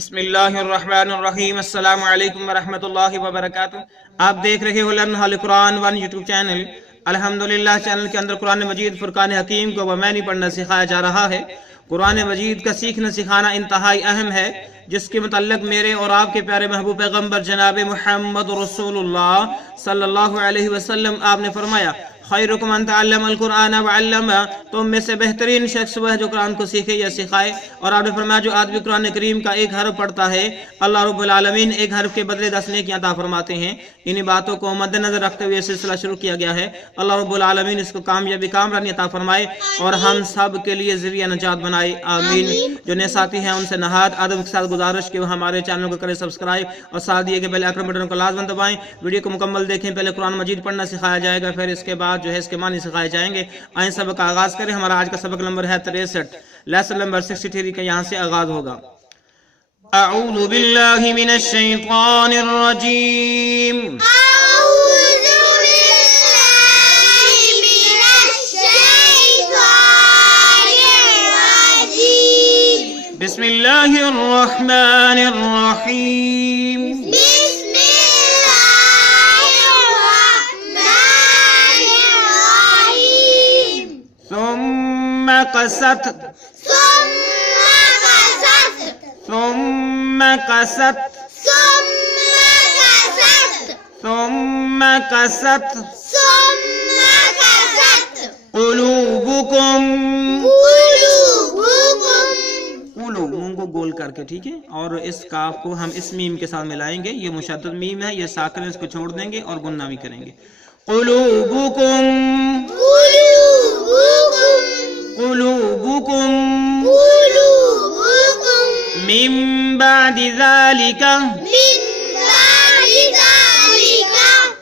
बिस्मिल्लाहिर्रहमानिर्रहीम। अस्सलामु अलैकुम वरहमतुल्लाहि वबरकातुह। आप देख रहे हो लर्न हाल कुरान वन यूट्यूब चैनल। अल्हम्दुलिल्लाह चैनल के अंदर कुरान मजीद फुरकान हकीम को बमैनी पढ़ना सिखाया जा रहा है। कुरान मजीद का सीखना सिखाना इंतहाई अहम है, जिसके मुतल्लिक मेरे और आपके प्यारे महबूब पैगम्बर जनाब मुहम्मद रसूलुल्लाह सल्लल्लाहु अलैहि वसल्लम आपने फरमाया, खैरुकुम मन तअल्लमल कुरान व अल्लमा, तुम में से बेहतरीन शख्स वह जो कुरान को सीखे या सिखाए। और आपने फरमाया जो आदमी कुरान करीम का एक हर्फ पढ़ता है, अल्लाह रब्बुल आलमीन एक हर्फ के बदले 10 नेकियां अता फरमाते हैं। इन्हीं बातों को मद्देनजर रखते हुए सिलसिला शुरू किया गया है। अल्लाह रब्बुल आलमीन इसको कामयाबी कामरानी अता फरमाए और हम सब के लिए ज़रिया नजात बनाए, आमीन। जो नए साथी हैं उनसे नहात अदब के साथ गुजारिश कि वो हमारे चैनल को करें सब्सक्राइब और साथ दिए गए बेल आइकन बटन को लाजमन दबाएं। वीडियो को मुकम्मल देखें। पहले कुरान मजीद पढ़ना सिखाया जाएगा, फिर इसके बाद जो है इसके मानी सिखाए जाएंगे। आइए सबक का आगाज करें। हमारा आज का सबक नंबर है 63, लेसन नंबर 63 का यहाँ से आगाज होगा। अऊज़ु बिल्लाहि मिनश शैतानिर रजीम। बिस्मिल्लाहिर रहमानिर रहीम। सुम्मा कसत कुलूबुकुम, मुंह को गोल करके, ठीक है। और इस काफ को हम इस मीम के साथ मिलाएंगे। ये मुशद्दद मीम है, ये साकिन, इसको छोड़ देंगे और गुन्ना भी करेंगे। कुलूबुकुम, कुलूबुकुम मिन बादि ज़ालिका,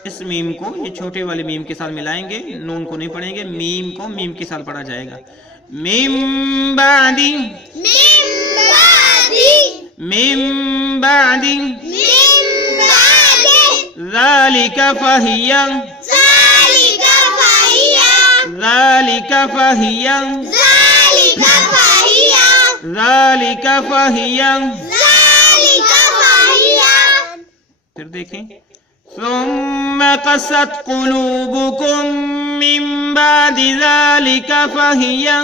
इस मीम को ये छोटे वाले मीम के साथ मिलाएंगे, नून को नहीं पढ़ेंगे, मीम को मीम के साथ पढ़ा जाएगा। मिन बादि, मिन बादि ज़ालिका फहिया, ज़ालिका फहिया, ज़ालिका फहिया। फिर देखें, सुम्मा क़सत क़ुलूबुकुम मिन बादि ज़ालिका फहिया,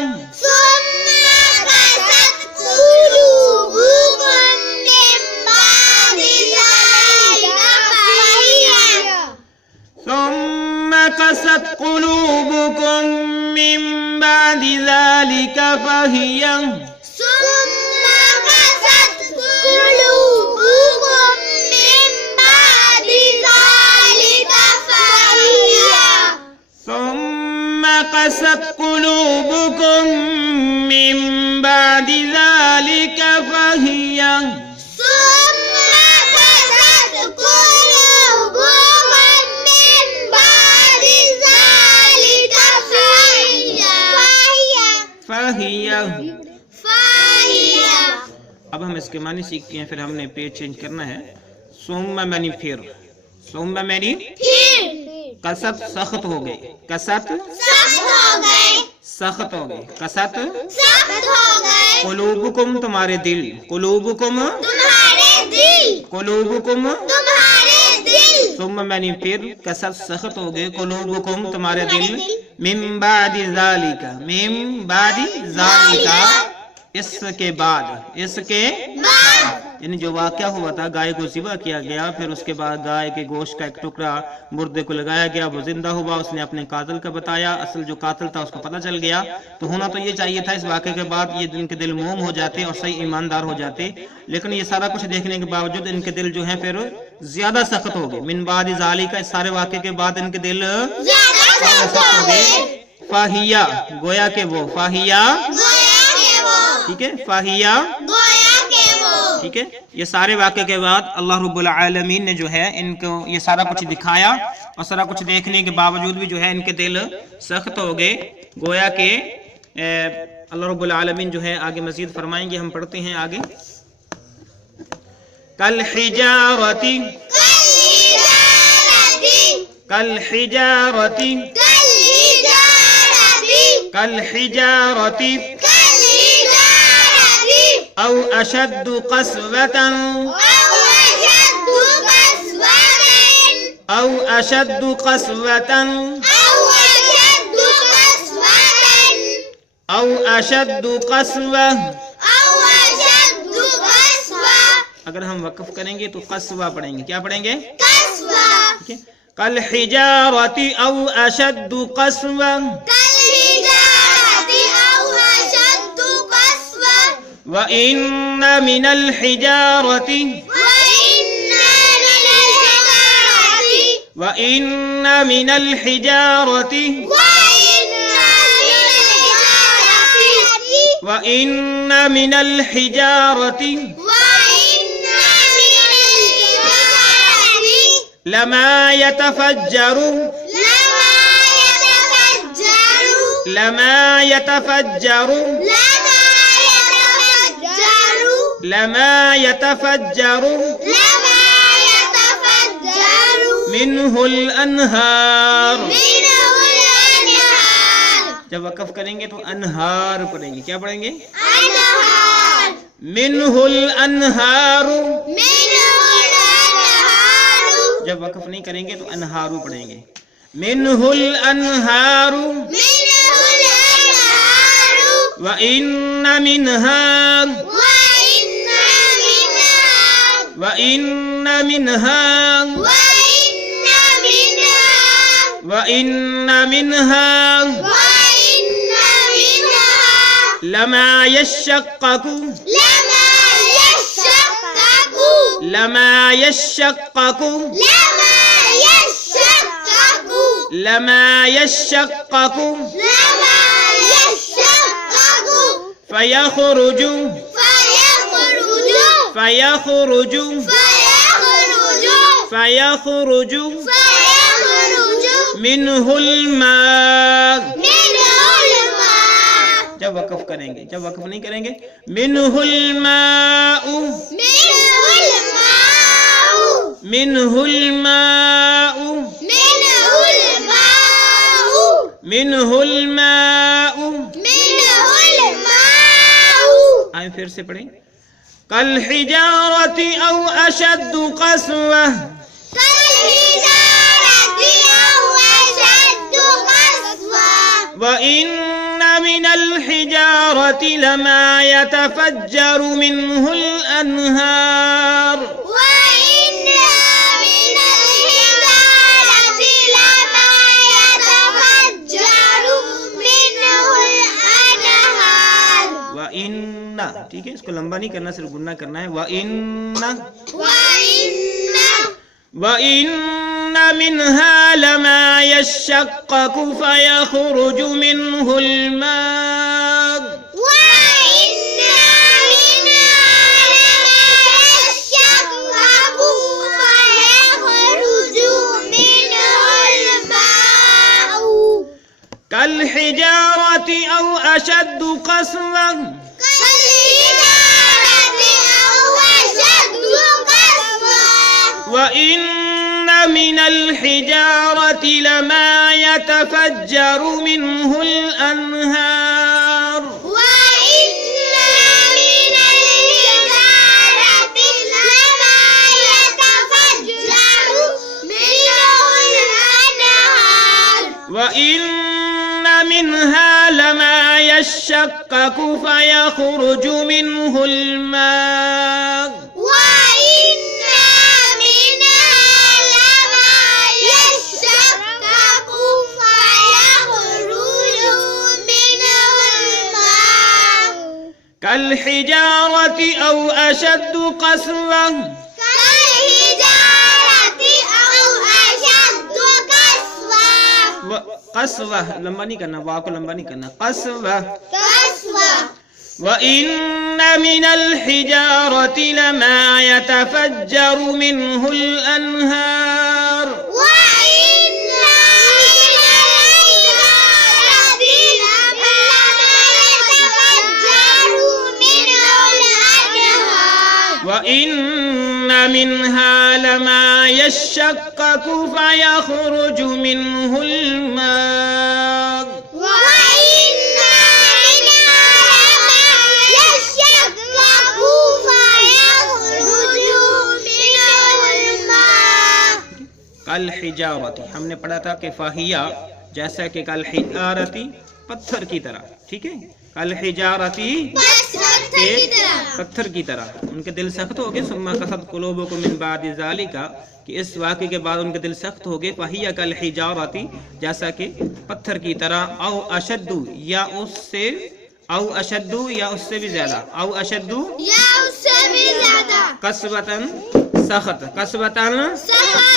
सुम्मा क़सत क़ुलूबुकुम मिन बादि ज़ालिका फहिया, قست قلوبكم من بعد ذلك فهي، ثم قست قلوبكم من بعد ذلك فهي। अब हम इसके मानी सीखते हैं, फिर हमने पेज चेंज करना है। सुम्मा मैनी फिर, सुम्मा मैनी कसत सख्त हो गए, कसत सख्त हो गए, कसत कुलूबुकुम तुम्हारे दिल, कुलूबुकुम तुम्हारे दिल, कुलूबुकुम तुम्हारे दिल, सुम्मा मैंने फिर कसत सख्त हो गए, कुलूबुकुम तुम्हारे दिल, मिन बादि ज़ालिका, मिन बादि ज़ालिका इसके बाद, इसके बाद यानी जो वाक़या हुआ था, गाय को ज़िबा किया गया, फिर उसके बाद गाय के गोश्त का एक टुकड़ा मुर्दे को लगाया गया, वो जिंदा हुआ, उसने अपने कातिल का बताया, असल जो कातिल था उसको पता चल गया। तो होना तो ये चाहिए था इस वाक़े के बाद ये इनके दिल मोम हो जाते और सही ईमानदार हो जाते, लेकिन ये सारा कुछ देखने के बावजूद इनके दिल जो है फिर ज्यादा सख्त हो गए। मिन बादि ज़ालिका, इस सारे वाक़े के बाद इनके दिल सख्त हो गए। फाहिया, गोया के वो, फाहिया, ठीक है, फाहिया, ठीक है। ये सारे वाक़े के बाद अल्लाह रब्बुल आलमीन ने जो है इनको ये सारा कुछ दिखाया और सारा कुछ देखने के बावजूद भी जो है इनके दिल सख्त हो गए। गोया के अल्लाह रब्बुल आलमीन जो है आगे मजीद फरमाएंगे। हम पढ़ते हैं आगे। कल हिजारती, कल हिजारती, कल हिजारती أو أشد قسوة أو أشد قسوة أو أشد قسوة अगर हम वक्फ करेंगे तो कस्वा पढ़ेंगे। क्या पढ़ेंगे? कस्वा। ठीक है। कल हिजारती औ अशद्दु कस्वा व इन्न मिनल हिजारती व इन्न मिनल हिजारती व इन्न मिनल हिजारती लमा यतफज्जरु लमा यतफज्जरु लमा यतफज्जरु मिनहुल अनहार। जब वक़्फ़ करेंगे तो अनहार पढ़ेंगे। क्या पढ़ेंगे? अनहार। मिनहुल अनहारु। जब वक़्फ़ नहीं करेंगे तो अनहारू पढ़ेंगे। मिनहुल अनहारू व इन्न मिनहा व इन्न मिनहा व इन्न मिनहा लमा यशक्ककु लमा यशक्ककु लमा यशक्ककु फयख़रुजु फयख़रुजु फयख़रुजु मिनहुल मा। जब वक़्फ़ करेंगे, जब वक़्फ़ नहीं करेंगे मिनहुल माउ मिनहुल माउ मिनहुल माउ। आइए फिर से पढ़ें। कल हिजारती औ अशद्दु क़स्वा व इन्न मिनल हिजारति लमा यतफज्जरु मिनहुल अनहार व इन्ना। ठीक है, इसको लंबा नहीं करना, सिर्फ गुन्ना करना है। व इन्ना व इन्न मिनहा लमा यशक्ककु फयख़रुजु मिनहुल मा कल हिजारती औ अशद्दु क़स्वा व इन्न मिनल हिजारति लमा यतफज्जरु मिनहुल अनहार व इन्न मिनहा लमा यशक्ककु फयख़रुजु मिनहुल मा कल हिजारती औ अशद्दु क़स्वा क़स्वा लंबा नहीं करना, वाह को लंबा नहीं करना। क़स्वा व इन्न मिनल हिजारति लमा यतफज्जरु मिनहुल अनहार व इन्न मिनहा लमा यशक्ककु फयख़रुजु मिनहुल मा व कल हिजारती, हमने पढ़ा था कि फाहिया जैसा कि कल हिजारती पत्थर की तरह, ठीक है, कल हिजारती पत्थर की तरह, उनके दिल सख्त हो गए। सुम्मा कसद कुलूबुकुम मिन बादि ज़ालिका, कि इस वाक़े के बाद उनके दिल सख्त हो गए। फाहिया कल हिजारती, जैसा कि पत्थर की तरह। औ अशद्दु, या उससे, औ अशद्दु या उससे भी ज्यादा, औ अशद्दु या उससे भी ज्यादा, कसवतन सख्त, कसवतन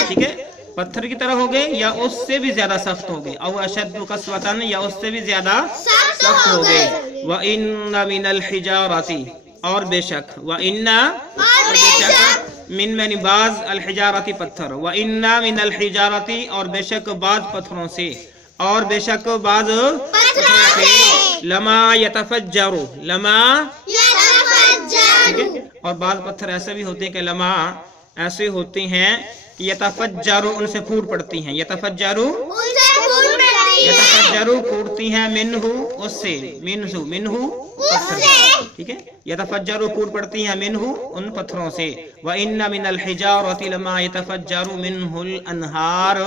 ठीक है, पत्थर की तरह हो गए या उससे भी ज्यादा सख्त हो गए। औ अशद्दु कसवतन, या उससे भी ज्यादा सख्त हो गए। व इन्ना मिनल हिजारती, और बेशक, व इन्ना, और बेशक, मिन मैनी बाज, अल हिजारती पत्थर, व इन्ना मिनल हिजारती, और बेशक बाज पत्थरों से, और बेशक बाज पत्थरों से, लमा यतफज्जरु, लमा ठीक है। और बाज पत्थर ऐसे भी होते हैं कि लमा ऐसे होते हैं कि यतफज्जरु, उनसे फूट पड़ती हैं, यतफज्जरु यतफज्जरु फूटती हैं, मिन्हु उससे, मिन्हु मिन्हु पत्थर, ठीक है, यतफज्जरु फूट पड़ती हैं, मिन्हु उन पत्थरों से। व इन्ना मिनल हिजारति लमा यतफज्जरु मिन्हुल अनहार,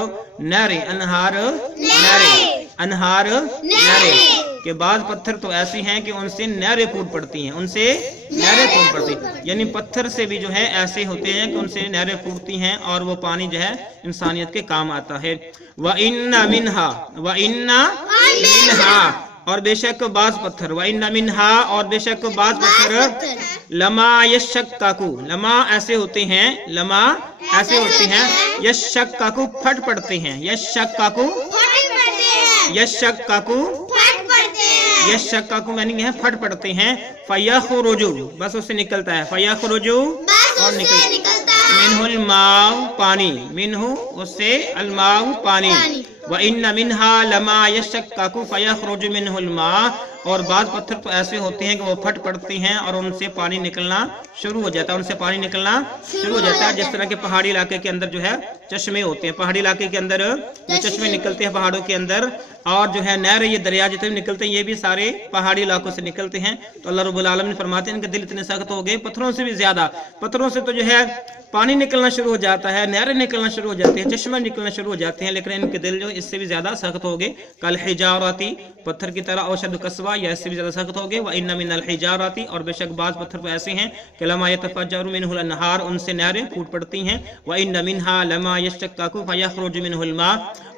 नहरें, अनहार नहरें, अनहार नहरें, के बाद पत्थर तो ऐसे हैं कि उनसे नहरें फूट पड़ती हैं, उनसे नहरें फूट पड़ती हैं, यानी पत्थर से भी जो है ऐसे होते हैं कि उनसे नहरें फूटती हैं और वो पानी जो है इंसानियत के काम आता है। व इन्ना मिन्हा, व इन्ना मिन्हा, और बेशक बाज पत्थर, व इन्ना मिन्हा, और बेशक बाज पत्थर, लमा यशक्काकु, लमा ऐसे होते हैं, लमा ऐसे होते हैं, यशक्काकु फट पड़ते हैं, यशक्काकु, यशक्काकु, यशक्काकु मैंने है फट पड़ते हैं। फयखरुजु, बस उससे निकलता है, फयखरुजु, और निकलता है, मिन्हुल माउ, पानी, मिन्हु उससे, अल माउ पानी। व इन्ना मिन्हा लमा यशक्काकु फयखरुजु मिन्हुल मा, और बाज पत्थर तो ऐसे होते हैं कि वो फट पड़ते हैं और उनसे पानी निकलना शुरू हो जाता है, उनसे पानी निकलना शुरू हो जाता है। जिस तरह के पहाड़ी इलाके के अंदर जो है चश्मे होते हैं, पहाड़ी इलाके के अंदर जो चश्मे निकलते हैं पहाड़ों के अंदर, और जो है नहर, ये दरिया जितने निकलते हैं ये भी सारे पहाड़ी इलाकों से निकलते हैं। तो अल्लाह रब्बुल आलमीन फरमाते हैं इनके दिल इतने सख्त हो गए, पत्थरों से भी ज्यादा, पत्थरों से तो जो है पानी निकलना शुरू हो जाता है, नहरें निकलना शुरू हो जाती है, चश्मे निकलना शुरू हो जाते हैं, लेकिन इनके दिल जो इससे भी ज्यादा सख्त हो गए। कल हिजारती पत्थर की तरह, औशद कसवा, या इससे भी ज्यादा सख्त हो गए। व इन्ना मिनल हिजारती, और बेशक बाज पत्थर तो ऐसे हैं कि लमा यतफज्जरु मिन्हुल अनहार, उनसे नहरें फूट पड़ती हैं। व इन्ना मिन्हा लमा यशक्काकु फयखरुजु मिन्हुल मा,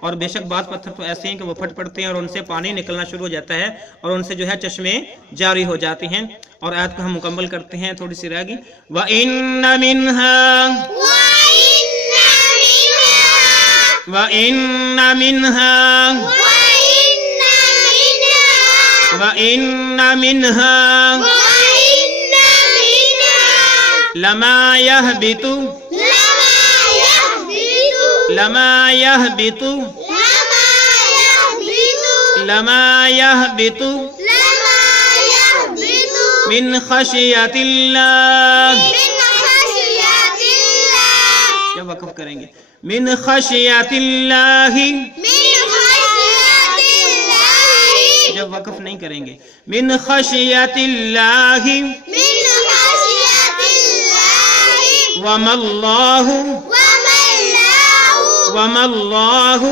और बेशक बाज पत्थर तो ऐसे हैं कि वो फट पड़ते हैं और उनसे पानी निकलना शुरू हो जाता है और उनसे जो है चश्मे जारी हो जाते हैं। और आयत को हम मुकम्मल करते हैं, थोड़ी सी रहेगी। व इन्ना मिन्हा, व इन्ना मिन्हा, व इन्ना मिन्हा लमा यहबितु, लमा यहबितु, लमा यहबितु मिन खशियतिल्लाह, क्या वक़्फ़ करेंगे, मिन खशियतिल्लाह, जब वक़्फ़ नहीं करेंगे, मिन खशियतिल्लाह, वमल्लाहु, वमल्लाहु,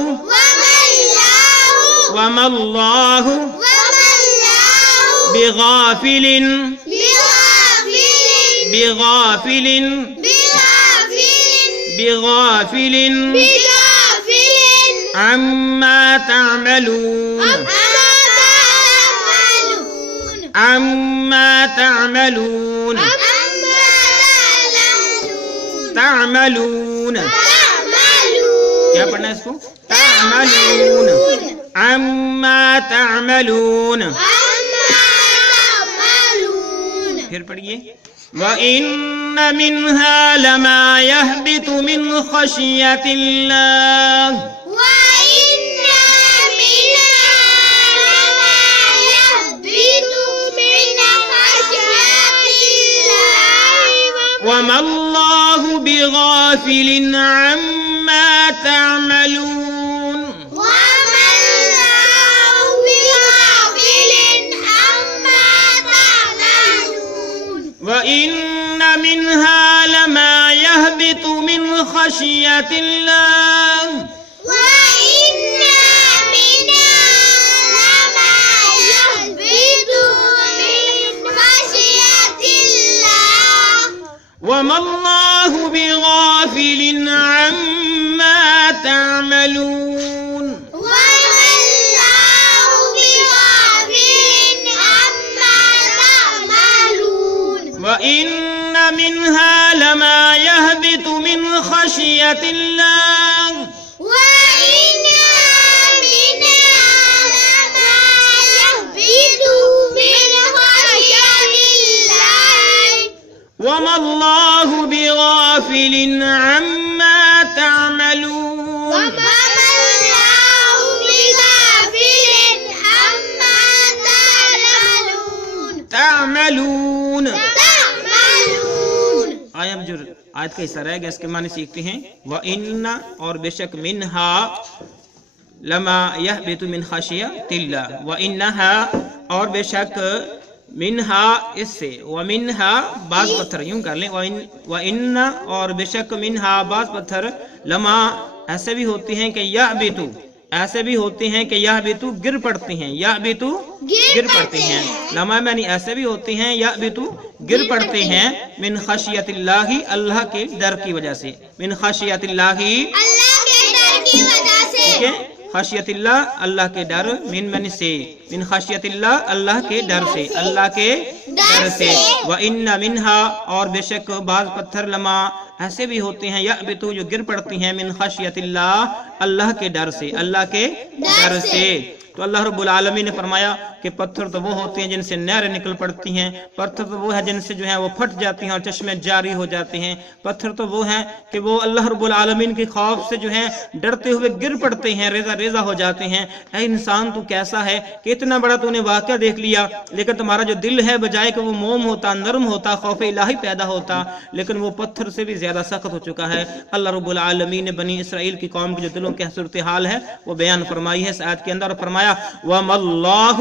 वमल्लाहु बिगाफिलिन, बिगाफिलिन, बिगाफिलिन अम्मा तअमलून, अम्मा तअमलून, तअमलून, क्या पढ़ना है इसको, तअमलून, अम्मा तअमलून, फिर पढ़िए, व इन्ना मिन्हा लमा यहबितु मिन खशियतिल्लाह, व इन्ना मिन्हा लमा यहबितु मिन खशियतिल्लाह वमल्लाहु बिगाफिलिन अम्मा तअमलून, وإن منها لما يهبط من خشية الله وَمَا اللَّهُ بِغَافِلٍ عَمَّا تَعْمَلُونَ وَمَا اللَّهُ بِغَافِلٍ عَمَّا تَعْمَلُونَ وَإِنَّ مِنْهَا لَمَا يَهْبِطُ مِنْ خَشْيَةِ اللَّهِ وَإِنَّ مِنْهَا لَمَا يَهْبِطُ مِنْ خَشْيَةِ اللَّهِ وَمَا اللَّهُ بِغَافِلٍ عَمَّا تَعْمَلُونَ وَمَا اللَّهُ بِغَافِلٍ عَمَّا تعملون. تعملون. آیا جو آیت کا حصہ رہ گیا اس کے معنی سیکھتے ہیں. وَإِنَّ اور بے شک منہا لما یہبط من خشیۃ اللہ. وَإِنَّهَا اور بے شک منہا اس سے ومنہا بعض پتھر یوں کر لیں. وَإِنَّ اور بے شک منہا بعض پتھر لما ایسے بھی ہوتے ہیں کہ یہبطو ایسے بھی ہوتے ہیں کہ یہبطو گر پڑتے ہیں. یہبطو گر پڑتے ہیں. لما معنی ایسے بھی ہوتے ہیں یہبطو گر پڑتے ہیں من خشیت اللہ اللہ کے ڈر کی وجہ سے. من خشیت اللہ اللہ کے ڈر کی وجہ سے. ٹھیک ہے. خشیت اللہ اللہ کے ڈر من من سے من خشیت اللہ اللہ کے ڈر سے اللہ کے ڈر سے. وَإِنَّ مِنْهَا اور بے شک بعض پتھر لما ایسے بھی ہوتے ہیں یہبطو جو گر پڑتی ہیں من خشیت اللہ اللہ کے ڈر سے اللہ کے ڈر سے. تو اللہ رب العالمین نے فرمایا کہ پتھر تو وہ ہوتے ہیں جن سے نہریں نکل پڑتی ہیں. پتھر تو وہ ہے جن سے جو ہے وہ پھٹ جاتی ہیں اور چشمے جاری ہو جاتے ہیں. پتھر تو وہ ہیں کہ وہ اللہ رب العالمین کے خوف سے جو ہے ڈرتے ہوئے گر پڑتے ہیں ریزہ ریزہ ہو جاتے ہیں. اے انسان تو کیسا ہے کہ اتنا بڑا تو نے واقعہ دیکھ لیا لیکن تمہارا جو دل ہے بجائے کہ وہ موم ہوتا نرم ہوتا خوف الہی پیدا ہوتا لیکن وہ پتھر سے بھی زیادہ سخت ہو چکا ہے. اللہ رب العالمین نے بنی اسرائیل کی قوم کے جو دلوں کی صورتحال ہے وہ بیان فرمائی ہے اس آیت کے اندر اور فرمایا وَمَا اللَّهُ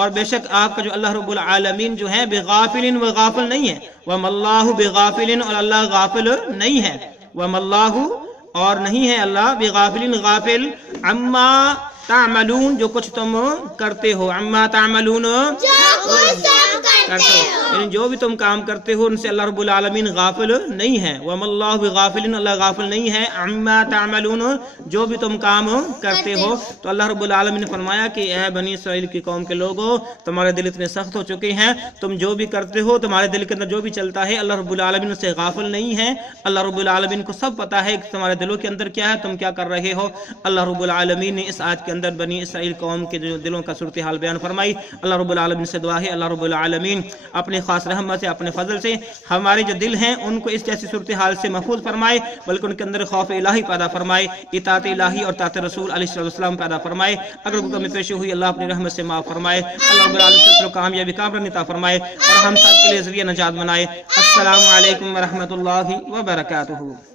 اور بے شک آپ کا جو اللہ رب العالمین جو ہے بغافل و غافل نہیں ہے. وَمَا اللَّهُ بغافل اور اللہ غافل نہیں ہے. وَمَا اللَّهُ اور نہیں ہے اللہ بغافل غافل عما تعملون جو کچھ تم کرتے ہو. عما تعملون جو کچھ تم کرتے ہو یعنی جو بھی تم کام کرتے ہو ان سے اللہ رب العالمین غافل نہیں ہے. وَمَا اللَّهُ بغافل اللہ غافل نہیں ہے عما تعملون جو بھی تم کام کرتے ہو. تو اللہ رب العالمین نے فرمایا کہ اے بنی اسرائیل کی قوم کے لوگوں تمہارے دل اتنے سخت ہو چکے ہیں تم جو بھی کرتے ہو تمہارے دل کے اندر جو بھی چلتا ہے اللہ رب العالمین سے غافل نہیں ہے. اللہ رب العالمین کو سب پتا ہے کہ تمہارے دلوں کے اندر کیا ہے تم کیا کر رہے ہو. اللہ رب العالمین نے اس آیت کے اندر بنی اسرائیل قوم کے جو دلوں کا صورتحال بیان فرمائی. اللہ رب العالمین سے دعا ہے اللہ رب العالمین اپنے خاص رحمت سے اپنے فضل سے ہمارے جو دل ہیں ان کو اس جیسی صورتحال سے محفوظ فرمائے بلکہ ان کے اندر خوف الہی پیدا فرمائے اطاعت الہی اور اطاعت رسول علیہ السلام پیدا فرمائے. اگر کوئی کمی پیشی ہوئی اللہ اپنی رحمت سے معاف فرمائے. اللہ رب العالمین سے کامیابی کامرانی عطا فرمائے اور ہم سب کے لیے ذریعہ نجات بنائے. السلام علیکم ورحمۃ اللہ وبرکاتہ.